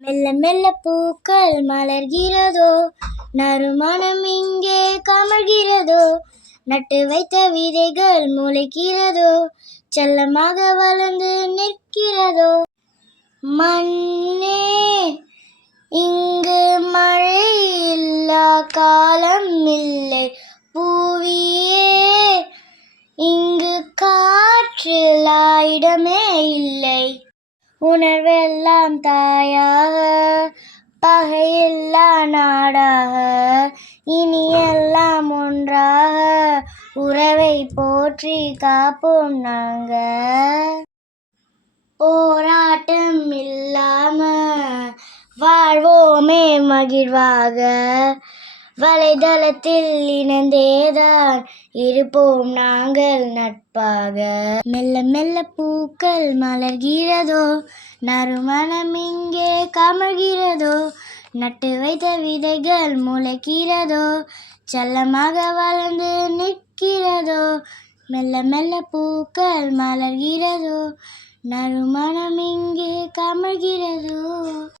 மெல்ல மெல்ல பூக்கள் மலர்கிறதோ நறுமணம் இங்கே கமழ்கிறதோ நட்டு வைத்த விதைகள் முளைக்கிறதோ செல்லமாக வளர்ந்து நிற்கிறதோ. மண்ணே இங்கு மழை இல்லா காலம் இல்லை. பூவியே இங்கு காற்றில்லா இடமே இல்லை. உணர்வெல்லாம் தாயாக பகையில்லா நாடாக இனி எல்லாம் ஒன்றாக உறவை போற்றி காப்போம் நாங்க போராட்டம் இல்லாம வாழ்வோமே மகிழ்வாக வலைதளத்தில் இணைந்தேதான் இருப்போம் நாங்கள் நட்பாக. மெல்ல மெல்ல பூக்கள் மலர்கிறதோ நறுமணம் இங்கே கமழ்கிறதோ நட்டு வைத்த விதைகள் முளைக்கிறதோ செல்லமாக வளர்ந்து நிற்கிறதோ மெல்ல மெல்ல பூக்கள் மலர்கிறதோ நறுமணம் இங்கே கமழ்கிறதோ.